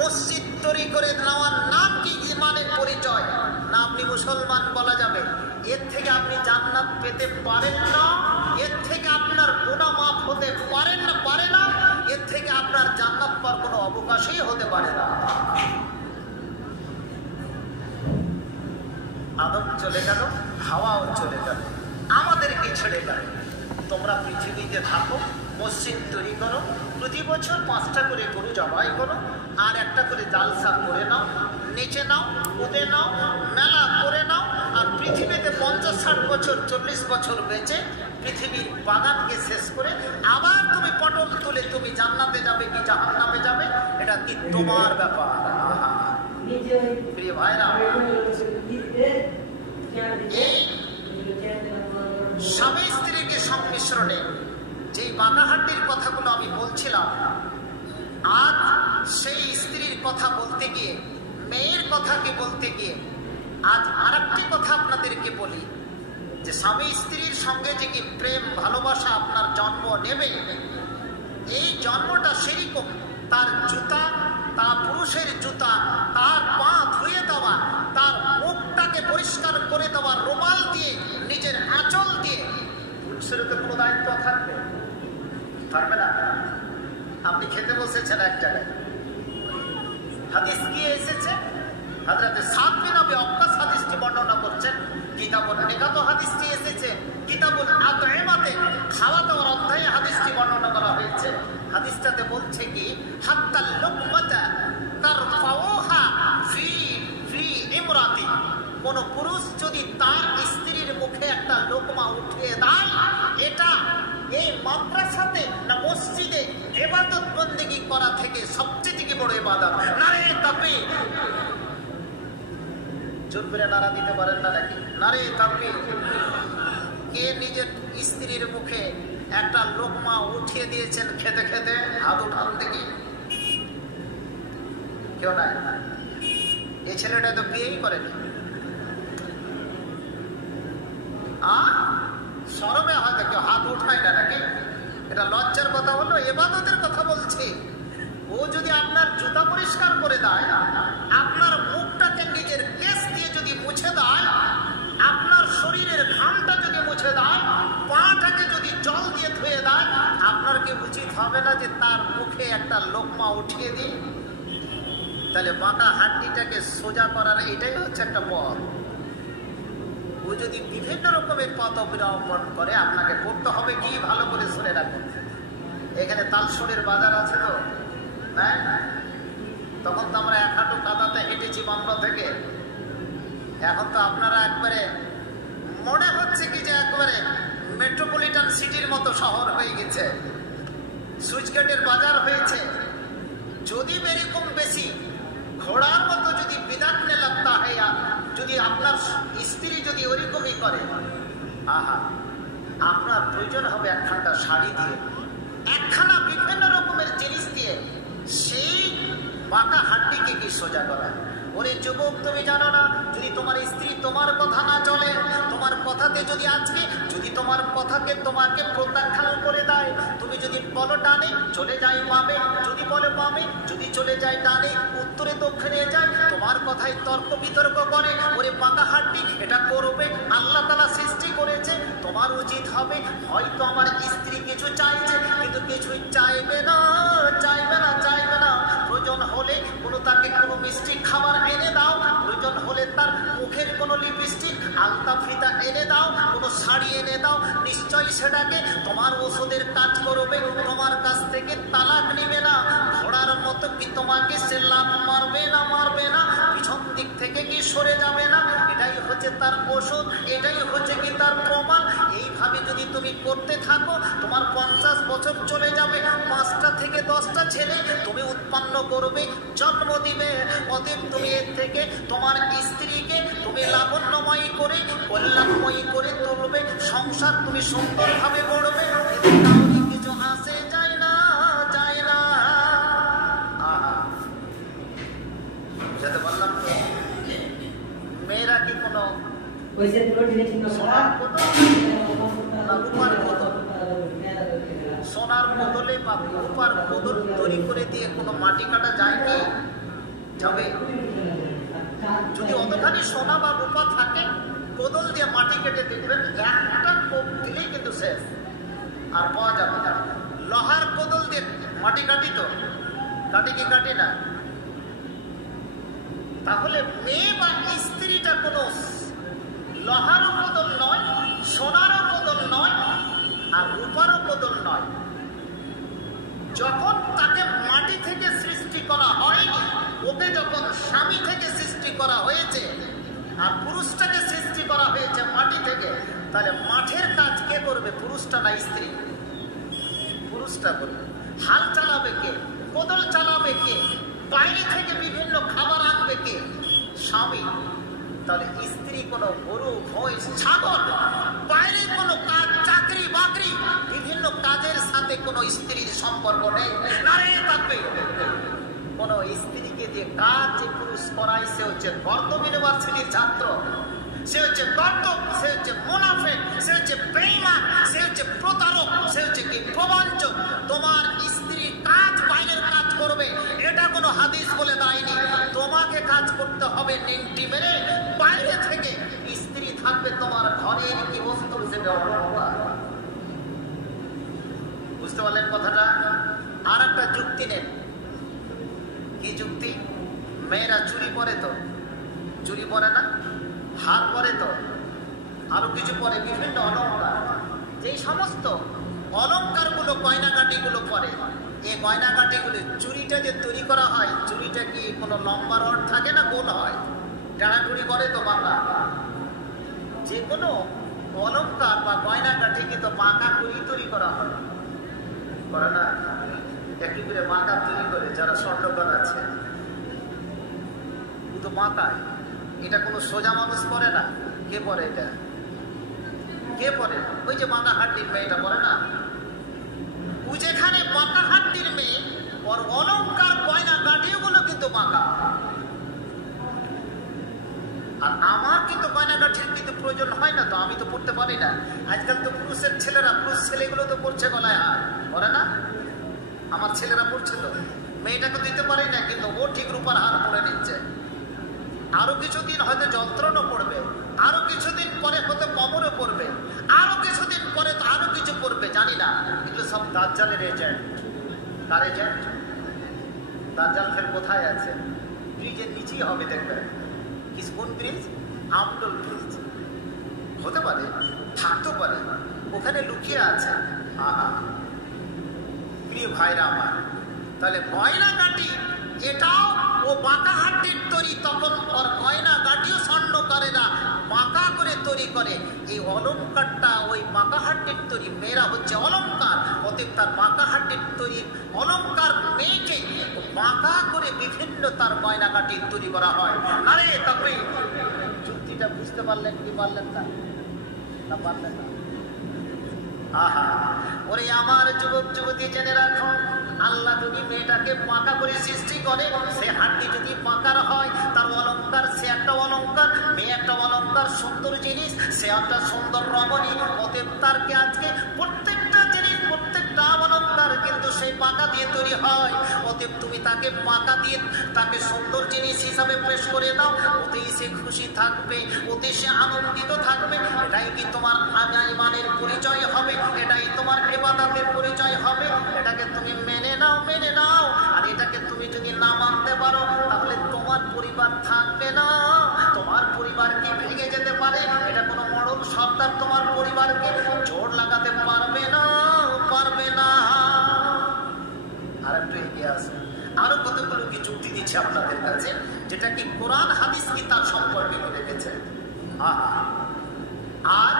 মসজিদ তৈরি করে নেওয়ার নাম কি ঈমানের পরিচয়? না আপনি মুসলমান বলা যাবে? এর থেকে আপনি জান্নাত পেতে পারেন না, এর থেকে আপনার গুনাহ মাফ হতে পারে না, এর থেকে আপনার জান্নাত পাওয়ার কোনো অবকাশই হতে পারে না। আদম চলে গেল, হাওয়াও চলে গেল, আমাদেরকে ছেড়ে গেল। তোমরা পৃথিবীতে থাকো, মসজিদ তৈরি করো, প্রতি বছর 5টা করে গরু জবাই করো, আর একটা করে জালসা করে নাও, নেচে নাও, কুদে নাও, মেলা করে নাও, আর পৃথিবীতে 50-60 বছর 40 বছর বেঁচে পৃথিবীর বাগানকে শেষ করে আবার তুমি পটল তুলে তুমি জান্নাতে যাবে কি জাহান্নামে যাবে, এটা কি তোমার ব্যাপার। প্রিয় ভাইরা, এই স্বামী স্ত্রীকে সংমিশ্রণে যেই বাগাহাটির কথাগুলো আমি বলছিলাম, আজ সেই স্ত্রীর কথা বলতে গিয়ে, মেয়ের কথাকে বলতে গিয়ে আজ আরেকটি কথা আপনাদেরকে বলি, যে স্বামী স্ত্রীর সঙ্গে যে কি প্রেম ভালোবাসা আপনার জন্ম নেবে, এই জন্মটা সেরকম তার জুতা, তার পুরুষের জুতা, তার পা ধুয়ে দেওয়া, তার মুখটাকে পরিষ্কার করে দেওয়া রুমাল দিয়ে, নিজের আঁচল দিয়ে। পুরুষের তো কোনো দায়িত্ব থাকবে না। আপনি খেতে বসেছেন এক জায়গায়, হাদিস গিয়ে এসেছে, হযরত সাদ বিন আবি ওয়াক্কাস হাদিসটি বর্ণনা করছেন, কিতাবুল নিকাত হাদিসটি এসেছে, কিতাবুল আতইমাতে খাওয়া দাওয়ার অধ্যায়ে হাদিসটি বর্ণনা করা হয়েছে। হাদিসটাতে বলছে কি, হাত্তাল লুকমাতা তারফাউহা ফি ইমরাতি, কোন পুরুষ যদি তার স্ত্রীর মুখে একটা লোকমা উঠিয়ে দেয়, এটা এই মাদ্রাসাতে না মসজিদে ইবাদত বন্দেগী করা থেকে সবচেয়ে বড় ইবাদত। নারে তাকবীর! জোর করে নারা দিতে পারেন না নাকি? নারে তাকবীর! কে নিজের স্ত্রীর মুখে একটা লোকমা উঠিয়ে দিয়েছেন খেতে খেতে? হাত উঠান দেখি। কেউ নাই। এই ছেলেটা তো বিয়েই করেনি। শরমে হয়তো কেউ হাত উঠায় না নাকি? এটা লজ্জার কথা হলো, ইবাদতের কথা বলছি। ও যদি আপনার জুতা পরিষ্কার করে দেয়, আপনার মুখটাকে নিজের কেস দিয়ে যদি মুছে দেয়, আপনার শরীরের ঘামটা যদি মুছে দেয়, পাটাকে যদি জল দিয়ে ধুয়ে দেয়, আপনার কি উচিত হবে না যে তার মুখে একটা লোকমা উঠিয়ে দিই? তাহলে বাঁকা হাড্ডিটাকে সোজা করার এটাই হচ্ছে একটা পথ। ও যদি বিভিন্ন রকমের পথ অবলম্বন করে, আপনাকে করতে হবে কি, ভালো করে শুনে রাখুন। এখানে তালসরের বাজার আছে তো, হ্যাঁ? তখন তো আমরা 1 হাঁটু কাদাতে হেঁটেছি মামলা থেকে। এখন তো আপনারা একবারে মনে হচ্ছে কি যে একবারে মেট্রোপলিটন সিটির মতো শহর হয়ে গেছে, সুইচগেটের বাজার হয়েছে। যদি এরকম বেশি ঘোড়ার মতো যদি বিদাত নে লাগতা হয়, যদি আপনার স্ত্রী যদি ওরকমই করে, আহা, আপনার প্রয়োজন হবে একখানা শাড়ি দিয়ে, একখানা বিভিন্ন রকমের জিনিস দিয়ে সেই বাঁকা হাড্ডিকে কি সোজা করা। ওরে যুবক, তুমি জানো না, যদি তোমার স্ত্রী তোমার কথা না চলে, তোমার কথাতে যদি আজকে যদি তোমার কথাকে তোমাকে প্রত্যাখ্যান করে দেয়, তুমি যদি বলো ডানে চলে যাই বামে, যদি বলে বামে যদি চলে যায় ডানে, উত্তরে দক্ষিণে যায়, তোমার কথায় তর্ক বিতর্ক করে, ওরে বাঁকা হাড্ডি এটা করবে। আল্লাহ তাআলা সৃষ্টি করেছে, তোমার উচিত হবে হয়তো আমার স্ত্রী কিছু চাইছে, কিন্তু কিছুই চাইবে না, চাইবে না, চাইবে না। প্রয়োজন হলে কোনো তাকে কোনো মিষ্টি খাবার এনে দাও, প্রয়োজন হলে তার মুখের কোনো লিপস্টিক আলতা ফিতা এনে দাও, কোনো শাড়ি এনে দাও, নিশ্চয়ই সেটাকে তোমার ওষুধের কাজ করবে, তোমার কাছ থেকে তালাক নেবে না। ঘোড়ার মতো কি তোমাকে সে লাফ মারবে না, মারবে না, পিছন দিক থেকে কি সরে যাবে না। এটাই হচ্ছে তার ওষুধ, এটাই হচ্ছে কি তার প্রমাণ। এইভাবে যদি তুমি করতে থাকো, তোমার 50 বছর চলে যাবে, 5টা থেকে 10টা ছেলে তুমি উৎপন্ন করবে, জন্ম দিবে। অতএব তুমি এর থেকে তোমার স্ত্রীকে তুমি লাবণ্যময়ী করে কল্যাণময়ী করে তুলবে, সংসার তুমি সুন্দরভাবে গড়বে। কাউরি কিছু আসে যায় না, যায় না। যেতে বললাম তো, মেয়েরা কি কোনো সোনার বদল না রূপার বদল? সোনার বদলে বা রূপার বদল তৈরি করে দিয়ে কোনো মাটি কাটা যায় কি? যাবে? যদি অতখানি সোনা বা রূপা থাকে, কোদল দিয়ে মাটি কেটে দেখবেন একটা কোপ দিলেই কিন্তু শেষ, আর পাওয়া যাবে না। লোহার কোদল দিয়ে মাটি কাটি তো কাটি কি কাটি না? তাহলে মেয়ে বা স্ত্রীটা কোনো লোহারও কোদল নয়, সোনারও কোদল নয়, আর রূপারও কোদল নয়। যখন তাকে মাটি থেকে সৃষ্টি করা হয়নি, ওকে যখন স্বামী থেকে সৃষ্টি করা হয়েছে আর পুরুষটাকে সৃষ্টি করা হয়েছে মাটি থেকে, তাহলে মাঠের কাজ কে করবে? পুরুষটা না স্ত্রী? পুরুষটা করবে। হাল চালাবে কে? কোদল চালাবে কে? বাইরে থেকে বিভিন্ন খাবার আনবে কে? স্বামী। তাহলে স্ত্রী কোনো গরু, মহিষ, ছাগল, বাইরে কোনো কাজ, চাকরি বাকরি, বিভিন্ন কাজের সাথে কোনো স্ত্রীর সম্পর্ক নেই। কোন স্ত্রীকে দিয়ে কাজ যে পুরুষ করায়, সে হচ্ছে গর্দব ইউনিভার্সিটির ছাত্র, সে হচ্ছে গর্দব, সে হচ্ছে মুনাফিক, সে হচ্ছে বেঈমান, সে হচ্ছে প্রতারক, সে হচ্ছে কি প্রবঞ্চক। তোমার স্ত্রী কাজ, বাইরের কাজ করবে, এটা কোনো হাদিস বলে দেয়নি। তোমাকে কাজ করতে হবে নিমটি মেরে, বাইরে থেকে স্ত্রী থাকবে তোমার ঘরের কি বস্তু, সেটা অলংকার। বুঝতে পারলেন কথাটা? আর একটা যুক্তি নেন। কি যুক্তি? মেয়েরা চুরি পরে তো, চুরি পরে না, হার পরে তো, আরো কিছু পরে, বিভিন্ন অলংকার। যেই সমস্ত অলংকার গুলো, গয়নাগাটি গুলো পরে, এই গয়নাগাটি গুলো, চুরিটা যে তৈরি করা হয়, চুরিটা কি কোনো লম্বা রড থাকে না গোল হয়? টানাটুরি করে তো বাঁকা। যে কোনো অলংকার বা গয়নাগাটি কিন্তু বাঁকা করেই তৈরি করা হয়, করে না? একটু করে বাঁকা তৈরি করে যারা স্বর্ণকার আছে, কিন্তু বাঁকায়। এটা কোনো সোজা মানুষ পরে না। কে পরে এটা? কে পরে? ওই যে বাঁকা হাড্ডির মেয়েটা পরে না। ও যেখানে বাঁকা হাড্ডির মেয়ে, ওর অলংকার গয়না গাঠিগুলো কিন্তু বাঁকা। আর আমার কিন্তু গয়নাগাঠির কিন্তু প্রয়োজন হয় না, তো আমি তো পড়তে পারি না। আজকাল তো পুরুষের ছেলেরা, পুরুষ ছেলেগুলো তো পড়ছে গলায় হার, পরে না? আমার ছেলেরা পড়ছে তো, মেয়েটাকে দিতে পারি না, কিন্তু ও ঠিক রূপার হার পরে নিচ্ছে। আরো কিছুদিন হয়তো যন্ত্রণও পড়বে, আরো কিছুদিন পরে হয়তো কমরও পড়বে, আরো কিছুদিন পরে তো আরো কিছু পড়বে, জানি না। এগুলো সব দাজ্জালের এজেন্ট। কার এজেন্ট? দাজ্জাল ফের কোথায় আছে? ব্রিজের নিচেই হবে, দেখবেন। কোন ব্রিজ? আমডল ব্রিজ হতে পারে, থাকতে পারে, ওখানে লুকিয়ে আছে। আহা, প্রিয় ভাইরা আমার, তাহলে গয়না গাটি এটাও ও বাঁকা হাড্ডির তৈরি, তখন ওর গয়না গাটিও স্বর্ণকারেরা বাঁকা করে তৈরি করে। এই অলংকারটা ওই বাঁকা হাড্ডির তৈরি, মেয়েরা হচ্ছে অলংকার। অতএব তার বাঁকা হাড্ডির তৈরি অলংকার মেয়েকে বাঁকা করে বিভিন্ন তার গয়না গাটি তৈরি করা হয়। আরে তবে যুক্তিটা বুঝতে পারলেন কি পারলেন না? না পারলেন না? আহা, ওরে আমার যুবক যুবতী, জেনে রাখো, আল্লাহ যদি মেয়েটাকে বাঁকা করে সৃষ্টি করে, সে হাড্ডি যদি বাঁকার হয়, তার অলংকার, সে একটা অলংকার, মেয়ে একটা অলংকার, সুন্দর জিনিস, সে একটা সুন্দর রমণী। অতএব তারকে আজকে প্রত্যেকটা জিনিস, প্রত্যেকটা অলংকার কিন্তু সেই বাঁকা দিয়ে তৈরি হয়। অতএব তুমি তাকে বাঁকা দিয়ে, তাকে সুন্দর জিনিস হিসাবে পেশ করে দাও, ওতেই সে খুশি থাকবে, ওতে সে আনন্দিত থাকবে। এটাই কি তোমার ইমানের পরিচয় হবে, এটাই তোমার ইবাদতের পরিচয় হবে। এটাকে তুমি মেনে নাও, মেনে নাও। আর এটাকে তুমি যদি না মানতে পারো, তাহলে তোমার পরিবার থাকবে না, তোমার পরিবারকে ভেঙে যেতে পারে। এটা কোনো মডল সরকার তোমার পরিবারকে জোর লাগাতে পারবে না, পারবে না। আর একটু এগিয়ে আসে, আরো কতগুলো কি যুক্তি দিচ্ছে আপনাদের কাছে, যেটা কি কোরআন হাদিস কি তার সম্পর্কে রেখেছে। আর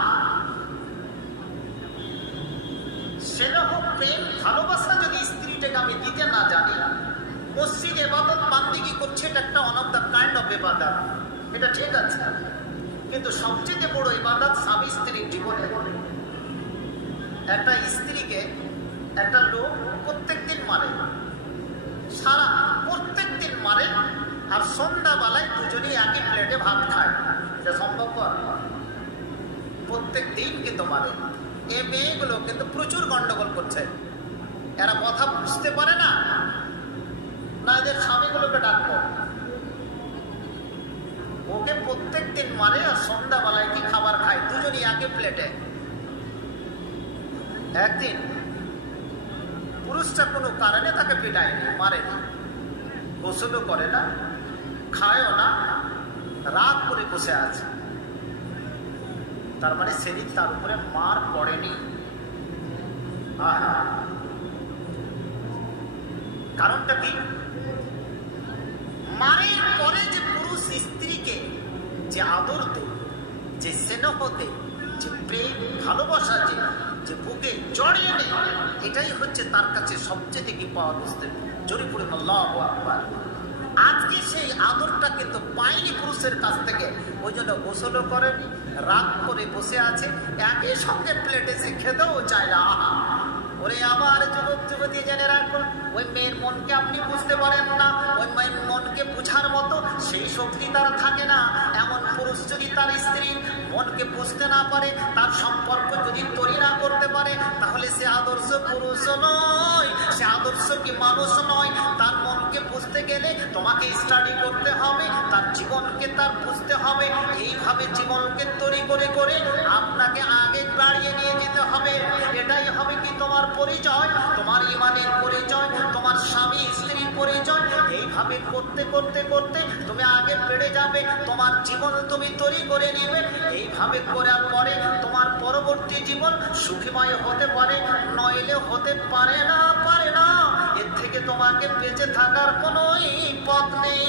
স্নেহ, প্রেম, ভালোবাসা যদি স্ত্রীটাকে আমি দিতে না জানি, মসজিদ ইবাদত বান্দিগি করছে, এটা একটা one of the kind of ইবাদত, এটা ঠিক আছে। কিন্তু সবচেয়ে বড় ইবাদত স্বামী স্ত্রীর জীবনে। একটা স্ত্রীকে একটা লোক প্রত্যেকদিন মারে, সারা প্রত্যেকদিন মারে, আর সন্ধ্যাবেলায় দুজনেই একই প্লেটে ভাত খায়। এটা সম্ভবপর? প্রত্যেক দিন কিন্তু মারে। এই মেয়েগুলো কিন্তু প্রচুর গন্ডগোল করছে, এরা কথা বুঝতে পারে না, না এদের স্বামীগুলোকে ডাকবো, ওকে প্রত্যেক দিন মারে আর সন্ধ্যাবেলায় কি খাবার খায়, দুজনই একই প্লেটে। একদিন পুরুষটা কোনো কারণে তাকে পিটায়নি, মারেনি, গোসলও করে না, খায়ও না, রাগ করে বসে আছে। তার মানে সেদিন তার উপরে মার পড়েনি। কারণটা কি? মারের পরে যে পুরুষ স্ত্রীকে যে আদর দেয়, যে স্নেহ দেয়, যে প্রেম ভালোবাসা যে বুকে জড়িয়ে নেয়, এটাই হচ্ছে তার কাছে সবচেয়ে কি পাওয়া বস্তু। জোরে পড়ে আল্লাহু আকবার। আজকে সেই আদরটা কিন্তু পায়নি পুরুষের কাছ থেকে, ওই জন্য গোসলও করেনি, রাগ করে বসে আছে, একই সঙ্গে প্লেটে সে খেতেও চায় না। ওরে আমার যুবক যুবতী জেনে রাখুন, ওই মেয়ের মনকে আপনি বুঝতে পারেন না, ওই মেয়ের মনকে বুঝার মতো সেই শক্তি তার থাকে না। এমন পুরুষ যদি তার স্ত্রীর মনকে বুঝতে না পারে, তার সম্পর্ক যদি তৈরি না করতে পারে, তাহলে সে আদর্শ পুরুষ নয়, সে আদর্শ কি মানুষ নয়। তার মনকে বুঝতে গেলে তোমাকে স্টাডি করতে হবে, তার জীবনকে তার বুঝতে হবে। এইভাবে জীবনকে তৈরি করে করে আপনাকে আগে বাড়িয়ে নিয়ে যেতে হবে। এটাই হবে কি তোমার পরিচয়, তোমার ইমানের পরিচয়, তোমার স্বামী স্ত্রীর পরিচয়। এইভাবে করতে করতে করতে তুমি আগে বেড়ে যাবে, তোমার জীবন তুমি তৈরি করে নিবে। এইভাবে করার পরে তোমার পরবর্তী জীবন সুখীময় হতে পারে, নইলে হতে পারে না, পারে না। এর থেকে তোমাকে বেঁচে থাকার কোনো পথ নেই।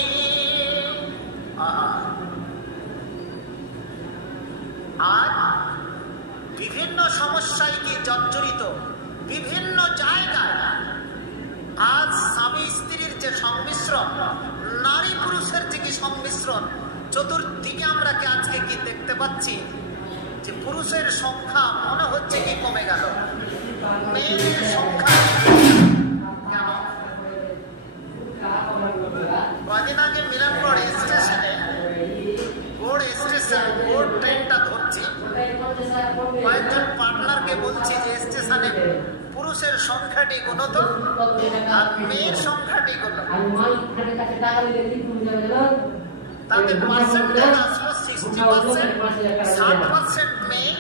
আর বিভিন্ন সমস্যায় কি জর্জরিত, বিভিন্ন জায়গায় আজ স্বামী স্ত্রীর যে সংমিশ্রণ, নারী পুরুষের যে কি সংমিশ্রণ, চতুর্দিকে আমরা কি আজকে কি দেখতে পাচ্ছি যে পুরুষের সংখ্যা মনে হচ্ছে কি কমে গেল, মেয়েদের সংখ্যা। কদিন আগে মিলনগড় স্টেশনে গোড় ট্রেনটা ধরছি, কয়েকজন পার্টনারকে বলছি যে স্টেশনে পুরুষের সংখ্যাটি গুণ তো আর মেয়ের সংখ্যাটি গুণ। তাতে পার্সেন্টেজ আসলো 60%, 60% মেয়ে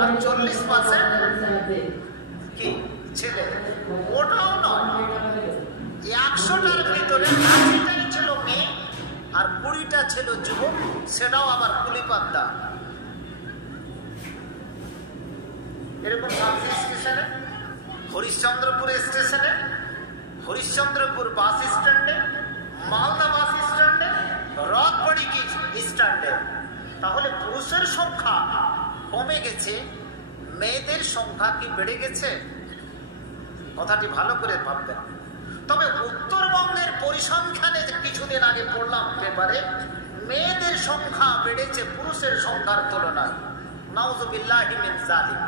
আর 40% কি ছেলে। ওটাও নয়, 100টার ভিতরে 80টাই ছিল মেয়ে আর 20টা ছিল যুবক, সেটাও আবার কুলিপাদ্দা। এরকম স্টেশনে, হরিশ্চন্দ্রপুর স্টেশনে, হরিশ্চন্দ্রপুর বাস স্ট্যান্ডে, মালদা বাস স্ট্যান্ডে, রথবাড়ি স্ট্যান্ডে। তাহলে পুরুষের সংখ্যা কমে গেছে, মেয়েদের সংখ্যা কি বেড়ে গেছে? কথাটি ভালো করে ভাববেন। তবে উত্তরবঙ্গের পরিসংখ্যানে কিছুদিন আগে পড়লাম পেপারে, মেয়েদের সংখ্যা বেড়েছে পুরুষের সংখ্যার তুলনায়। নাউযুবিল্লাহি মিন যালিক।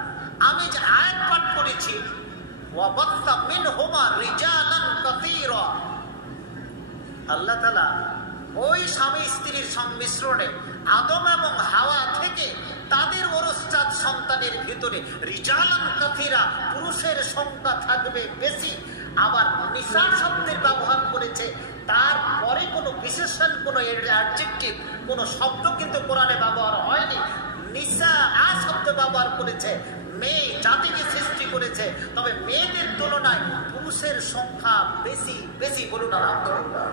আমি যে আয়াত পাঠ করেছি, ওয়াবাত্তা মিনহুমা রিজালান কাসীরা, আল্লাহ তাআলা ওই স্বামী স্ত্রীর সংমিশ্রণে আদম এবং হাওয়া থেকে তাদের ওরসজাত সন্তানের ভিতরে রিজালান কাসীরা, পুরুষের সংখ্যা থাকবে বেশি। আবার নিসা শব্দের ব্যবহার করেছে, তারপরে কোনো বিশেষণ, কোনো অ্যাডজেক্টিভ, কোনো শব্দ কিন্তু কোরআনে ব্যবহার হয়নি। নিসা শব্দ ব্যবহার করেছে। মেয়ে জাতিকে সৃষ্টি করেছে, তবে মেয়েদের তুলনায় পুরুষের সংখ্যা বেশি বেশি। বলুন আলহামদুলিল্লাহ।